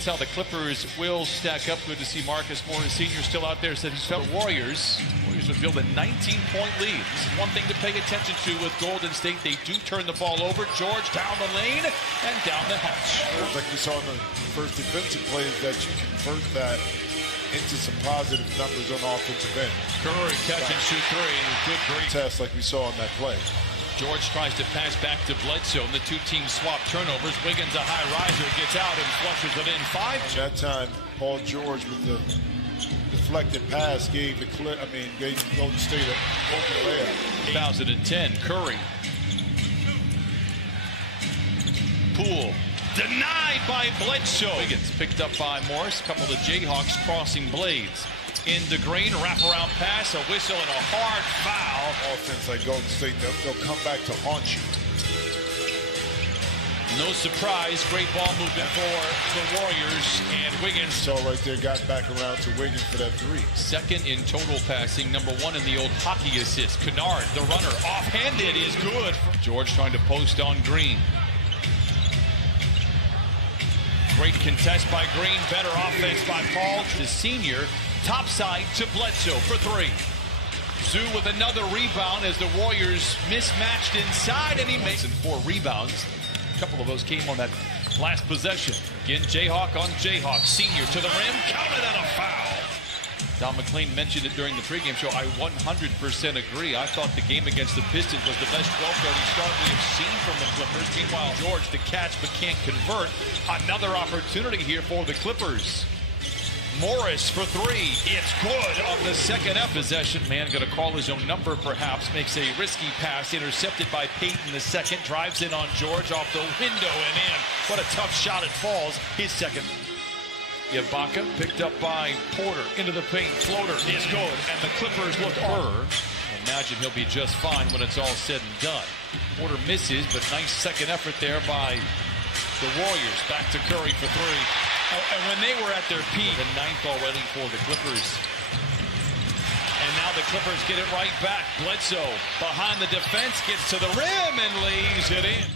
That's how the Clippers will stack up. Good to see Marcus Morris Sr. still out there. Said he's felt Warriors would build a 19-point lead. This is one thing to pay attention to with Golden State. They do turn the ball over. George down the lane and down the hatch. Like we saw in the first defensive plays, that you convert that into some positive numbers on the offensive end. Curry catch and shoot three. Good break. Test like we saw on that play. George tries to pass back to Bledsoe, and the two teams swap turnovers. Wiggins, a high riser, gets out and flushes it in. That time, Paul George with the deflected pass gave Golden State an open layup. 2010, Curry. Poole. Denied by Bledsoe. Wiggins picked up by Morris. A couple of Jayhawks crossing blades. Into Green, wraparound pass, a whistle, and a hard foul. Offense like Golden State, they'll come back to haunt you. No surprise, great ball movement for the Warriors, and Wiggins. So right there, got back around to Wiggins for that three. Second in total passing, number one in the old hockey assist. Kennard, the runner, offhanded is good. George trying to post on Green. Great contest by Green, better offense by Paul. The senior, topside to Bledsoe for three. Zoo with another rebound as the Warriors mismatched inside, and he makes 4 rebounds. A couple of those came on that last possession. Again, Jayhawk on Jayhawk. Senior to the rim, counted and a foul. Don McLean mentioned it during the pregame show. I 100% agree. I thought the game against the Pistons was the best 12-30 start we have seen from the Clippers. Meanwhile, George to catch but can't convert. Another opportunity here for the Clippers. Morris for three. It's good on the second possession. Man going to call his own number perhaps. Makes a risky pass. Intercepted by Payton the second. Drives in on George off the window and in. What a tough shot. It falls. His second. Ibaka picked up by Porter into the paint. Floater is good. And the Clippers look over. Imagine he'll be just fine when it's all said and done. Porter misses, but nice second effort there by the Warriors. Back to Curry for three. And when they were at their peak, the ninth already for the Clippers. And now the Clippers get it right back. Bledsoe behind the defense, gets to the rim and lays it in.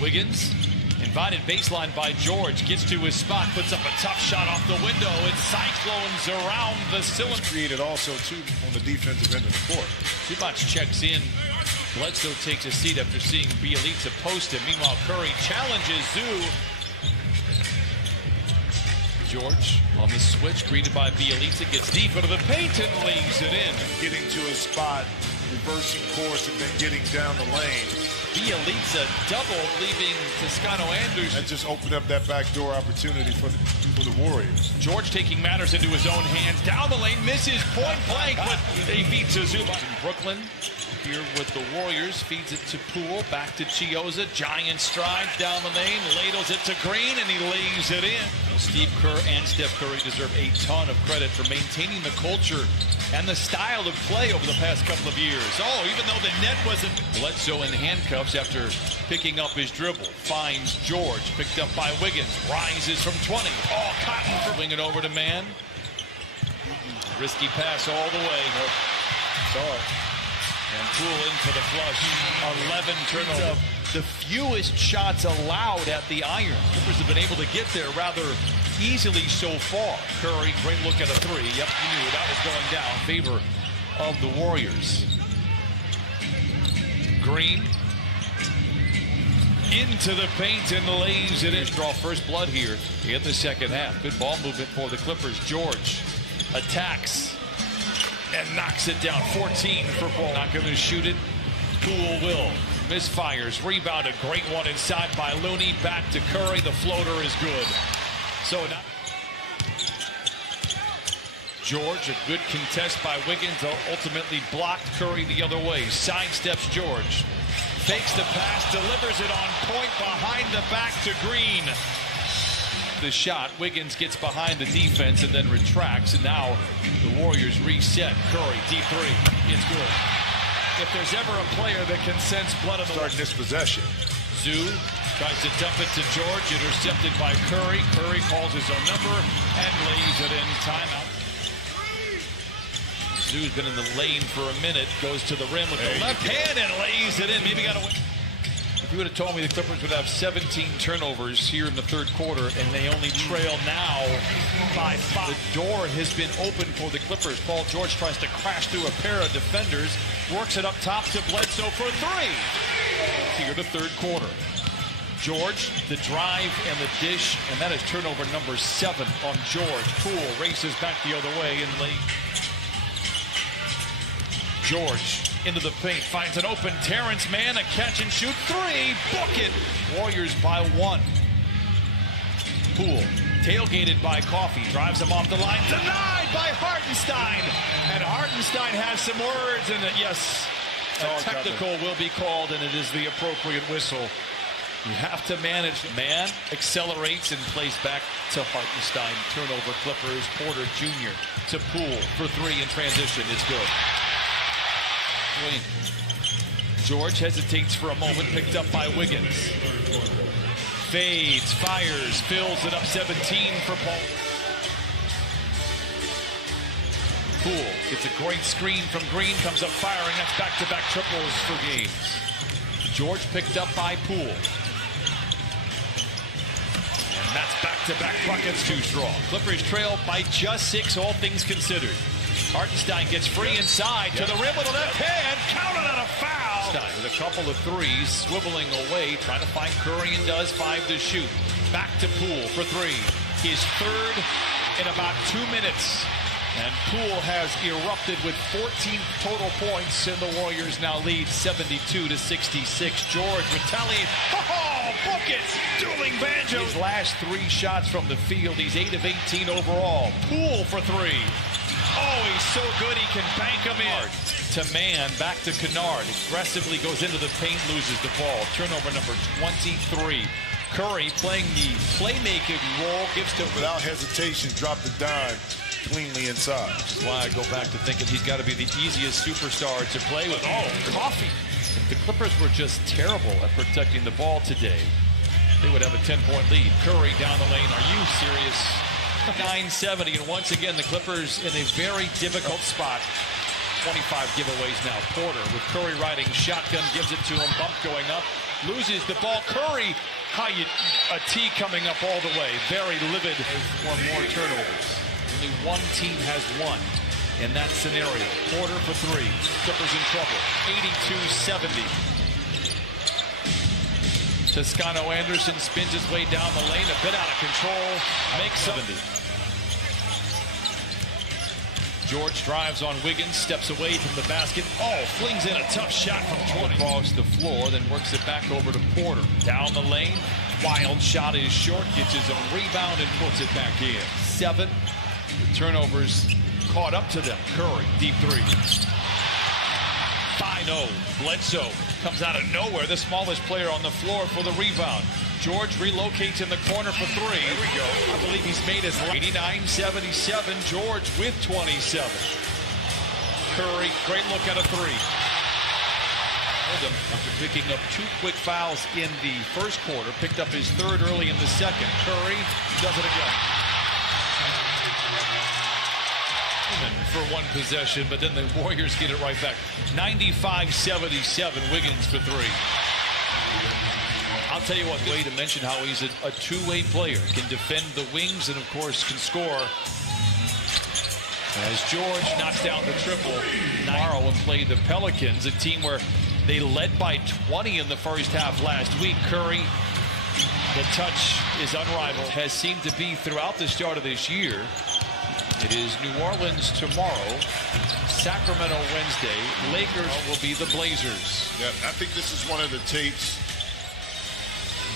Wiggins, invited baseline by George, gets to his spot, puts up a tough shot off the window. It cyclones around the cylinder. Created also, too, on the defensive end of the court. Zubac checks in. Bledsoe takes a seat after seeing Bielitsa post him. Meanwhile, Curry challenges Zoo. George on the switch, greeted by Bielitsa, gets deep into the paint and lays it in. Getting to his spot, reversing course, and then getting down the lane. Bielitsa doubled, leaving Toscano Anderson. That just opened up that backdoor opportunity for the Warriors. George taking matters into his own hands. Down the lane, misses point blank, but he beats Zubac. In Brooklyn, here with the Warriors, feeds it to Poole, back to Chiozza. Giant strides down the lane, ladles it to Green, and he lays it in. Steve Kerr and Steph Curry deserve a ton of credit for maintaining the culture and the style of play over the past couple of years. Oh, even though the net wasn't. Bledsoe in handcuffs after picking up his dribble. Finds George, picked up by Wiggins. Rises from 20. Oh, Cotton for wing it over to man. Risky pass all the way. Saw it. And Poole in for the flush. 11 turnovers. The fewest shots allowed at the iron. Clippers have been able to get there rather easily so far. Curry, great look at a three. Yep, you knew that was going down in favor of the Warriors. Green into the paint and lays it in. Draw first blood here in the second half. Good ball movement for the Clippers. George attacks and knocks it down. 14 for Paul. Not going to shoot it. Poole will. Misfires. Rebound. A great one inside by Looney. Back to Curry. The floater is good. So now George, a good contest by Wiggins, ultimately blocked. Curry the other way. Sidesteps George. Fakes the pass. Delivers it on point behind the back to Green. The shot. Wiggins gets behind the defense and then retracts. And now the Warriors reset. Curry, deep three. It's good. If there's ever a player that can sense blood of the starting this possession. Zoo tries to dump it to George. Intercepted by Curry. Curry calls his own number and lays it in. Timeout. Zoo's been in the lane for a minute. Goes to the rim with the left hand and lays it in. Maybe got to win. You would have told me the Clippers would have 17 turnovers here in the third quarter, and they only trail now by 5. The door has been open for the Clippers. Paul George tries to crash through a pair of defenders, works it up top to Bledsoe for 3. Here the third quarter. George, the drive and the dish, and that is turnover number 7 on George. Poole races back the other way and late. George into the paint, finds an open Terrence Mann, a catch and shoot 3, book it. Warriors by 1. Poole, tailgated by Coffey, drives him off the line, denied by Hartenstein. And Hartenstein has some words, and yes, a technical will be called, and it is the appropriate whistle. You have to manage. Mann accelerates and plays back to Hartenstein. Turnover Clippers. Porter Jr. to Poole for 3 in transition. It's good. George hesitates for a moment, picked up by Wiggins. Fades, fires, fills it up 17 for Paul. Poole gets a great screen from Green, comes up firing. That's back-to-back triples for games. George picked up by Poole. And that's back-to-back buckets, too strong. Clippers trail by just 6, all things considered. Hartenstein gets free inside to the rim with a left hand, counted on a foul. With a couple of threes, swiveling away, trying to find Curry, and does. 5 to shoot. Back to Poole for 3. His third in about 2 minutes. And Poole has erupted with 14 total points, and the Warriors now lead 72-66. George retaliates. Oh, book it! Dueling banjo. His last 3 shots from the field. He's 8 of 18 overall. Poole for 3. Oh, he's so good he can bank him in. To Mann, back to Kennard. Aggressively goes into the paint, loses the ball. Turnover number 23. Curry playing the playmaking role, gives to without hesitation, drop the dime cleanly inside. Which is why I go back to thinking he's got to be the easiest superstar to play with. Oh, Coffey. If the Clippers were just terrible at protecting the ball today, they would have a 10-point lead. Curry down the lane. Are you serious? 970, and once again the Clippers in a very difficult spot. 25 giveaways now. Porter with Curry riding shotgun, gives it to him. Bump going up, loses the ball. Curry, a T coming up all the way. Very livid. One more turnovers. Only one team has won in that scenario. Porter for 3. Clippers in trouble. 82-70. Toscano Anderson spins his way down the lane, a bit out of control, makes 70. George drives on Wiggins, steps away from the basket. Oh, flings in a tough shot from 20. Across the floor, then works it back over to Porter. Down the lane, wild shot is short, gets his own rebound and puts it back in. 7. The turnovers caught up to them. Curry, deep 3. 5-0. Bledsoe comes out of nowhere, the smallest player on the floor for the rebound. George relocates in the corner for 3. There we go. I believe he's made his 89-77. George with 27. Curry, great look at a 3. After picking up 2 quick fouls in the first quarter, picked up his 3rd early in the second. Curry does it again. For 1 possession, but then the Warriors get it right back. 95-77, Wiggins for 3. I'll tell you what, way to mention how he's a two-way player. Can defend the wings and, of course, can score. As George knocks down the triple tomorrow and play the Pelicans, a team where they led by 20 in the first half last week. Curry, the touch is unrivaled, has seemed to be throughout the start of this year. It is New Orleans tomorrow, Sacramento Wednesday. Lakers will be the Blazers. Yeah, I think this is one of the tapes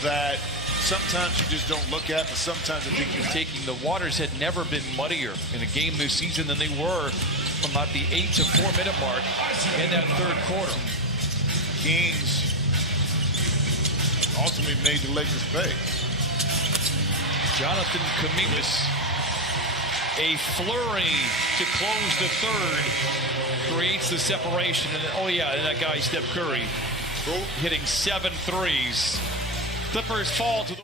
that sometimes you just don't look at, but sometimes I think you're taking. The waters had never been muddier in a game this season than they were from about the 8 to 4 minute mark in that third quarter. Kings ultimately made the Lakers pay. Jonathan Kuminga. A flurry to close the third, creates the separation, and oh yeah, and that guy Steph Curry hitting 7 threes. Clippers fall to the